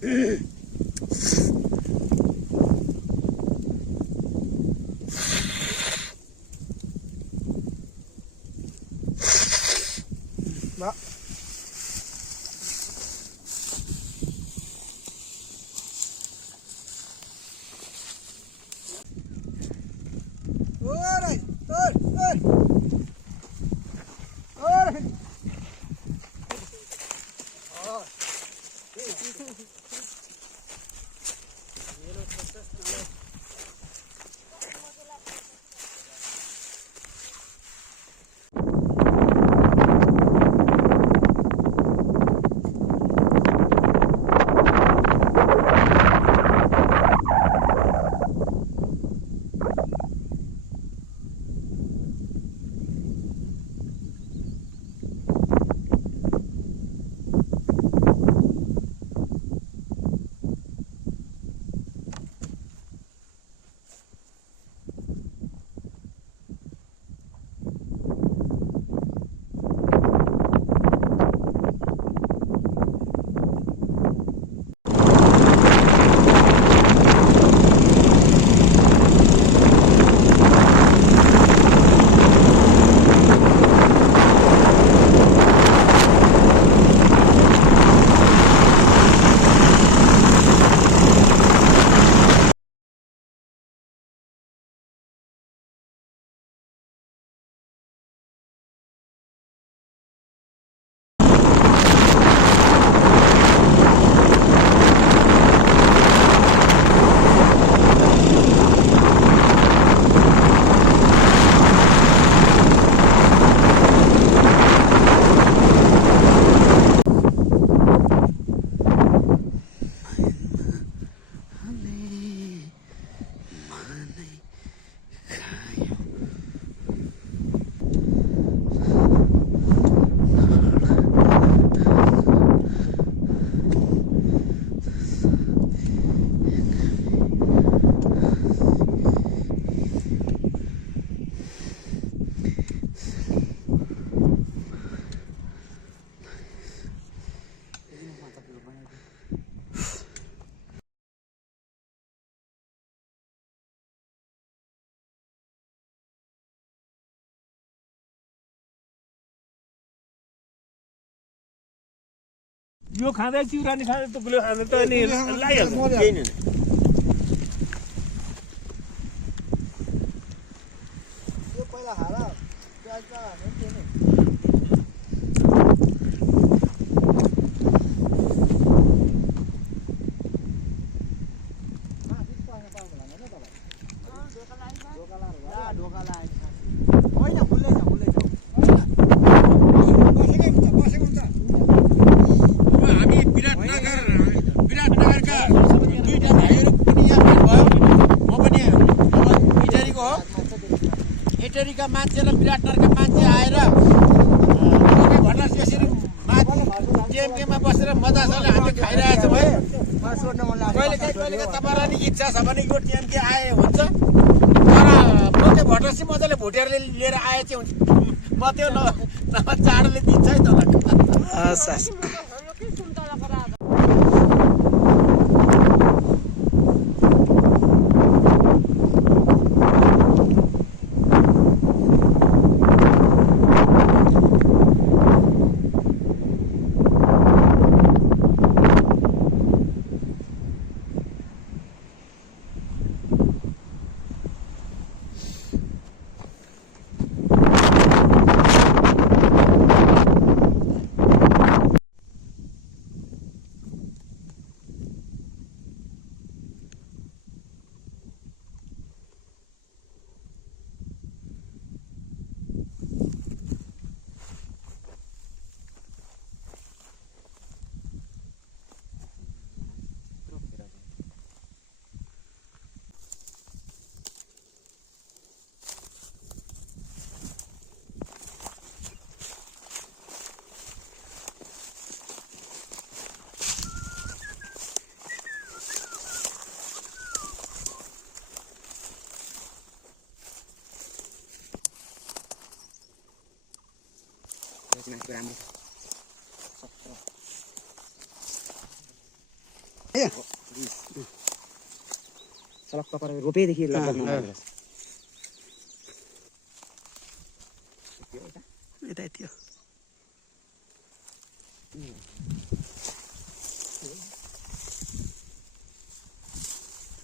Đó. Ôi ơi, ơi. Ôi. यो खाँदै चिउरानी खाँदै तुकुले खाँदै त अनि लागिहाल्छ केही नै यो पहिला हाल प्याज हाल्नु नि नि ढोका लाग्यो होइन फुल्लै छ बसेको हुन्छ हामी विराटनगरका दुईटा भाइहरू पनि यहाँ भयो म पनि अब इटरीको हो इटरीका मान्छे र विराटनगरका मान्छे आएर भट्टार यसरी टिएमकेमा बसेर मजाले हामीले खाइरहेको छौँ है कहिले तपाईँलाई नि इच्छा छ भने यो टिएमके आए हुन्छ तर म चाहिँ भट्टार मजाले भुटेर लिएर आए चाहिँ हुन्छ म त्यो चाडले दिन्छ है तँलाई सलक्क परेर रोपेदेखि लगभग नभएको रहेछ। यता यति हो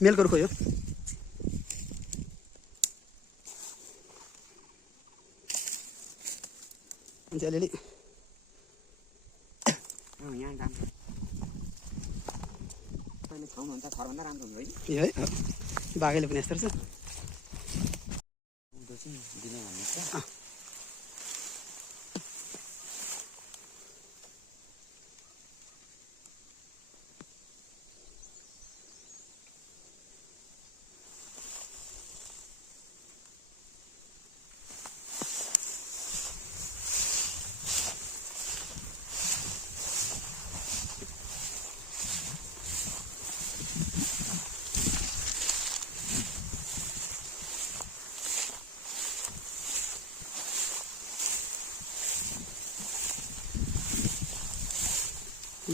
मेलको रुख हो यो हुन्छ अलिअलि यहाँ राम्रो पहिले ठाउँभन्दा घरभन्दा राम्रो हुने होइन यो है बाघैले पनि यस्तो रहेछ उँधो चाहिँ दिने भन्ने छ।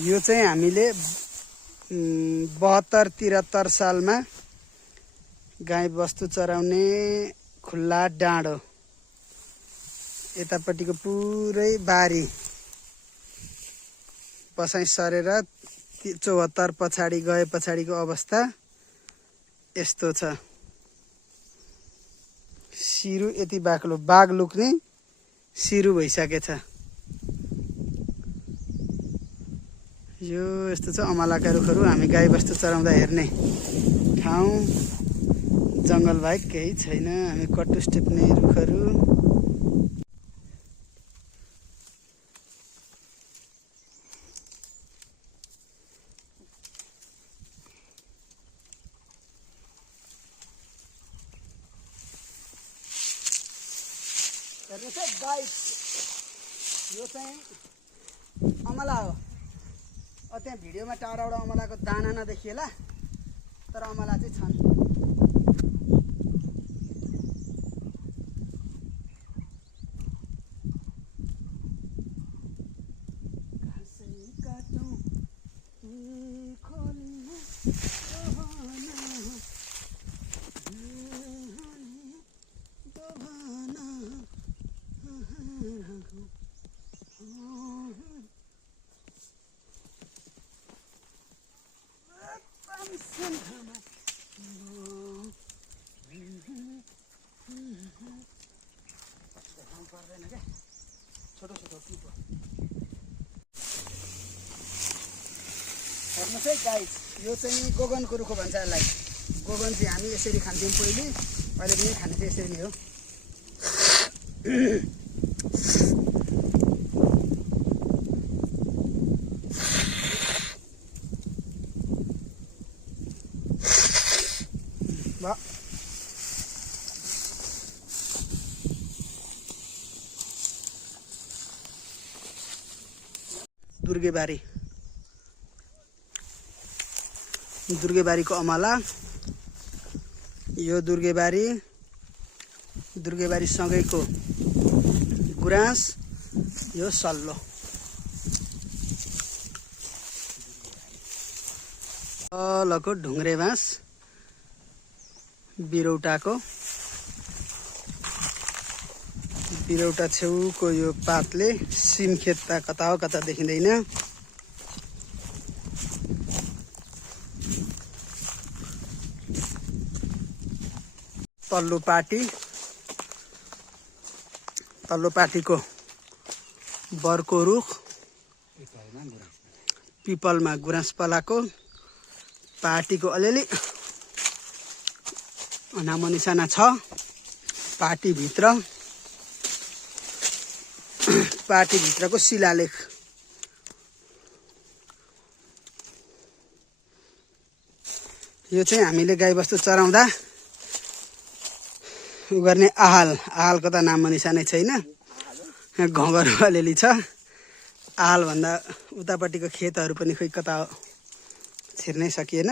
यो चाहिँ हामीले 72-73 सालमा गाई बस्तु चराउने खुल्ला डाँडो यतापट्टिको पुरै बारी बसाइ सरेर 74 पछाडि गए पछाडिको अवस्था यस्तो छ। सिरु यति बाक्लो बाघ लुक्ने सिरु भइसकेछ। यो यस्तो छ अमलाका रुखहरू हामी गाई बस्तु चराउँदा हेर्ने ठाउँ जङ्गल बाहेक केही छैन। हामी कटुस टिप्ने रुखहरू हेर्नुहोस् है गाइस यो चाहिँ अमला हो। त्यहाँ भिडियोमा टाढाबाट अमलाको दाना नदेखिएला तर अमला चाहिँ छन्। छोटो छोटो टिप हो। हेर्नुहोस् है गाइस यो चाहिँ गोगनको रुख भन्छ यसलाई। गोगन चाहिँ हामी यसरी खान्थ्यौँ पहिले, अहिले पनि खाने चाहिँ यसरी नै हो। दुर्गेबारीको अमला यो दुर्गेबारी सँगैको गुराँस यो सल्लो तलको ढुङ्ग्रे बाँस बिरौटा छेउको यो पातले सिमखेत कता हो कता देखिँदैन। तल्लो पाटीको बरको रुख पिपलमा गुराँस पलाको पाटीको अलिअलि नामो निशाना छ। पाटीभित्रको शिलालेख यो चाहिँ हामीले गाईबस्तु चराउँदा गर्ने आहालको त नामो निशानै छैन। घरहरू अलिअलि छ। आहाल भन्दा उतापट्टिको खेतहरू पनि खोइ कता छिर्नै सकिएन।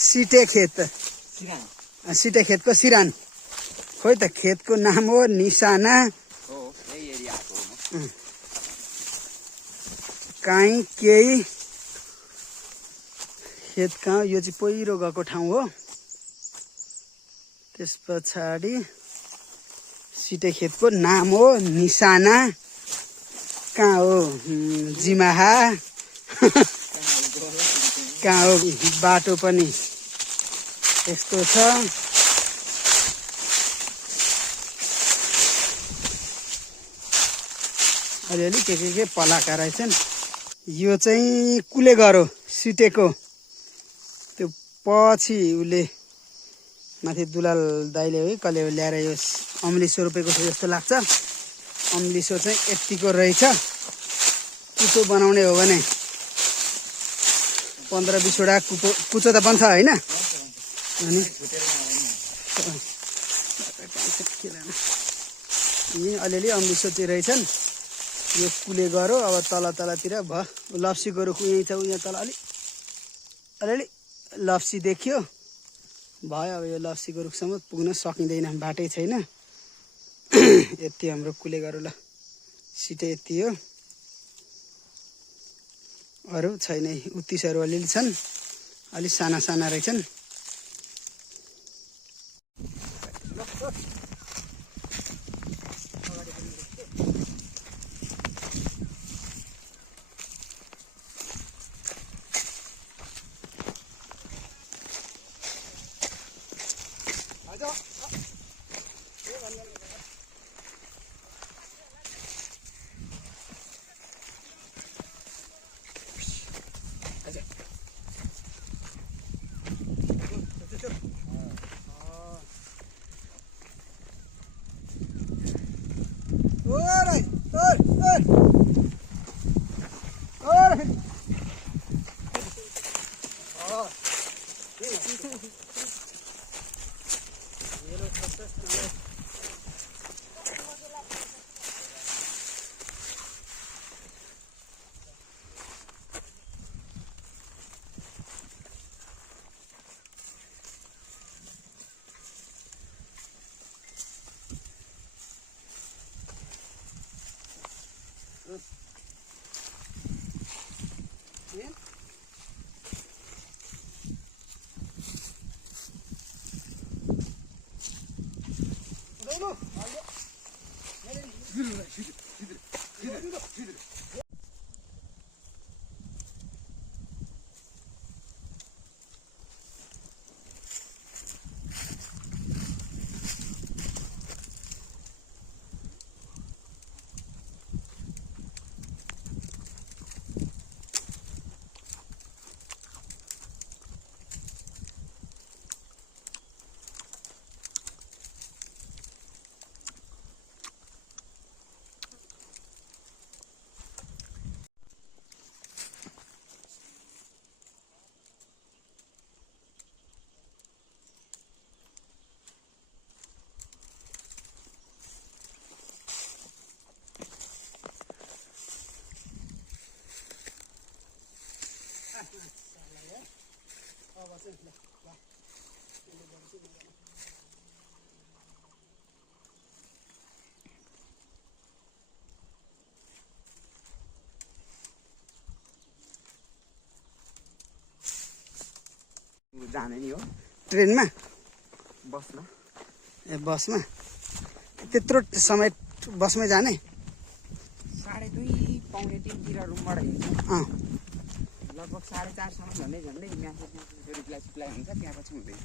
सिटे खेतको सिरान खोइ त खेतको नाम हो निशाना काहीँ केही खेत कहाँ यो चाहिँ पहिरो गएको ठाउँ हो। त्यस पछाडि सिटे खेतको नाम हो निशाना। कहाँ हो जिमाहा कहाँ हो बाटो पनि यस्तो छ। अलिअलि के पलाका रहेछन्। यो चाहिँ कुले घर हो सिटेको। त्यो पछि उसले माथि दुलाल दाइले है कसले ल्याएर यो अम्लिसो रोपेको छ जस्तो लाग्छ। अम्लिसो चाहिँ यतिको रहेछ। कुचो बनाउने हो भने 15-20 वटा कुचो त बन्छ होइन। अनि यी अलिअलि अम्लिसो चाहिँ रहेछन्। यो कुले गरो। अब तलतिर भयो लप्सी गोरु यहीँ छ। यहाँ तल अलिअलि लप्सी देखियो भयो। अब यो लप्सी गोरुसम्म पुग्न सकिँदैन, बाटै छैन। यति हाम्रो कुले गरो। ल सिटे यति हो, अरू छैन। उत्तिसहरू अलिअलि छन्, अलिक साना साना रहेछन्। जाने नि हो ट्रेनमा बसमा। ए बसमा त्यत्रो समय बसमै जाने? 2:30 पौने 3तिर रुमबाट हिँड्छ। लगभग 4:30 सम्म झन्डै म्यासेज रिप्लाई हुन्छ, त्यहाँपछि हुँदैन।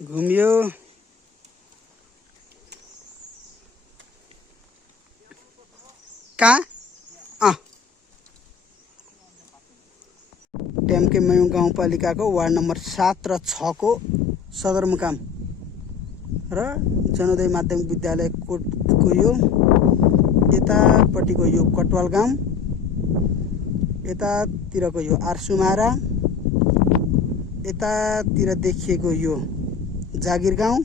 घुम्यो कहाँ? ट्याम्केमयौँ गाउँपालिकाको वार्ड नम्बर 7 र 6 को सदरमुकाम र जनोदय माध्यमिक विद्यालय कोटको यो यतापट्टिको यो कटवाल गाउँ यतातिरको यो आर्सुमारा, यतातिर देखिएको यो जागिर गाउँ,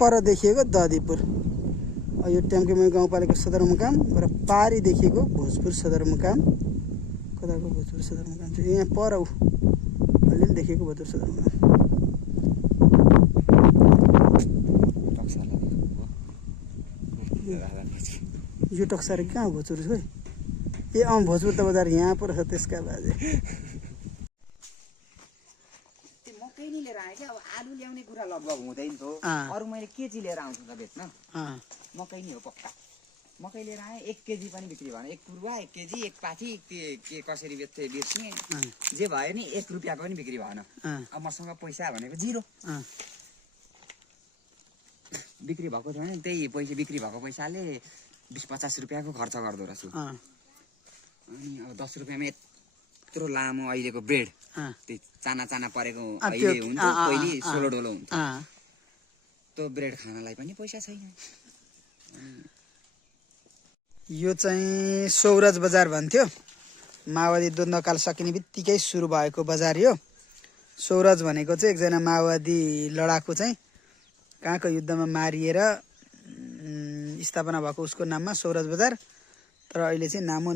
पर देखिएको दधिपुर, यो ट्याम्केमै गाउँपालिका सदरमुकाम र पारी देखिएको भोजपुर सदरमुकाम। कताको भोजपुर सदरमुकाम चाहिँ यहाँ पर अलिअलि देखिएको भोजपुर सदरमुकाम। यो टक्सारे कहाँ भोजपुर छ है? ए भोजपुर त बजार यहाँ पो रहेछ त्यसका बाजे। त्यो मकै नि लिएर आएँ क्या, अब आलु ल्याउने कुरा लगभग हुँदैन थियो। अरू मैले के चाहिँ लिएर आउँछु त बेच्न? मकै नि हो पक्का। मकै लिएर आएँ, 1 केजी पनि बिक्री भएन। 1 पुरुवा, 1 केजी, 1 पाथी के कसरी बेच्ने जे भयो नि, 1 रुपियाँ पनि बिक्री भएन। अब मसँग पैसा भनेको 0। बिक्री भएको छैन, त्यही पैसा बिक्री भएको पैसाले 20-50 रुपियाँको खर्च गर्दो रहेछु। अनि अब 10 रुपियाँमा यत्रो लामो अहिलेको ब्रेड, त्यो चाना परेको अहिले हुन्छ, पहिले सोलो डोलो हुन्छ, त्यो ब्रेड खानलाई पनि पैसा छैन। यो चाहिँ सौराज बजार भन्थ्यो। माओवादी द्वन्द्वकाल सकिने बित्तिकै सुरु भएको बजार यो। सौराज भनेको चाहिँ एकजना माओवादी लडाकु चाहिँ कहाँको युद्धमा मारिएर स्थापना भएको उसको नाममा सौराज बजार। तर अहिले चाहिँ नामो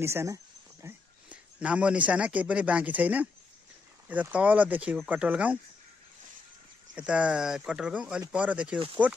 निशाना केही पनि बाँकी छैन। यता तल देखिएको कटोल गाउँ, अलि पर देखिएको कोट,